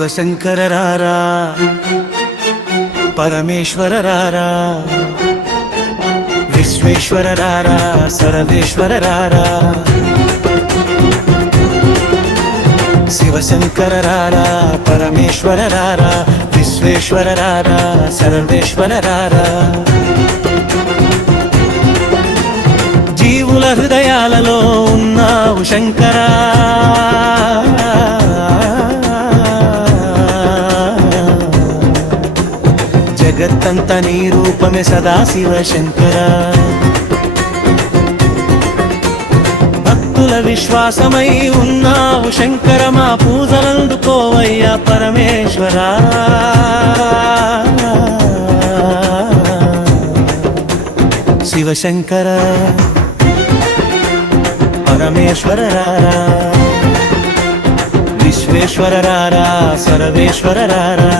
శివశంకర రారా, పరమేశ్వర రారా, విశ్వేశ్వర రారా, సర్వేశ్వర రారా. శివశంకర రారా, పరమేశ్వర రారా, విశ్వేశ్వర రారా, సర్వేశ్వర రారా. జీవుల హృదయాలలో ఉన్నావు శంకరా, జగత్తంత నీ రూపమే సదాశివ శంకర. భక్తుల విశ్వాసమై ఉన్నావు శంకర, మా పూజలందుకోవయ్యా పరమేశ్వరా. శివశంకర పరమేశ్వర రారా, విశ్వేశ్వర రారా, సర్వేశ్వర రారా.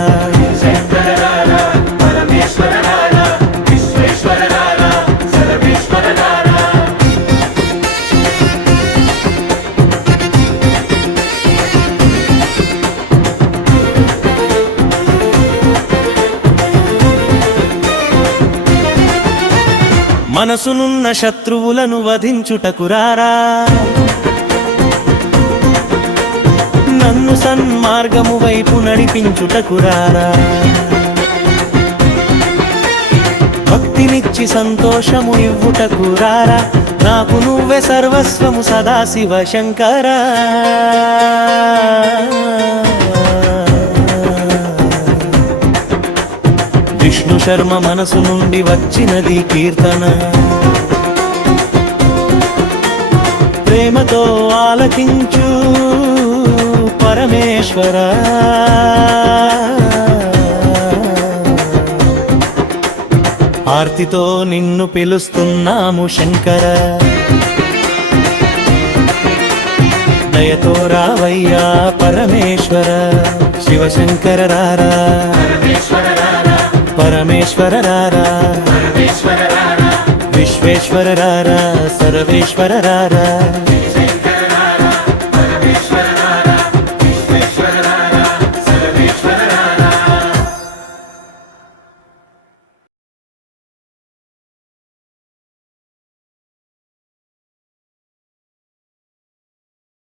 మనసునున్న శత్రువులను వధించుటకు రారా, నన్ను సన్మార్గము వైపు నడిపించుటకు రారా. భక్తినిచ్చి సంతోషము ఇవ్వుటకు రారా, నాకు నువ్వే సర్వస్వము సదాశివ శంకరా. విష్ణు శర్మ మనసు నుండి వచ్చినది కీర్తన, ప్రేమతో ఆలకించు పరమేశ్వర. ఆర్తితో నిన్ను పిలుస్తున్నాము శంకర, దయతో రావయ్యా పరమేశ్వర. శివశంకర రారా, పరమేశ్వర రారా, విశ్వేశ్వర రారా, సర్వేశ్వర రారా.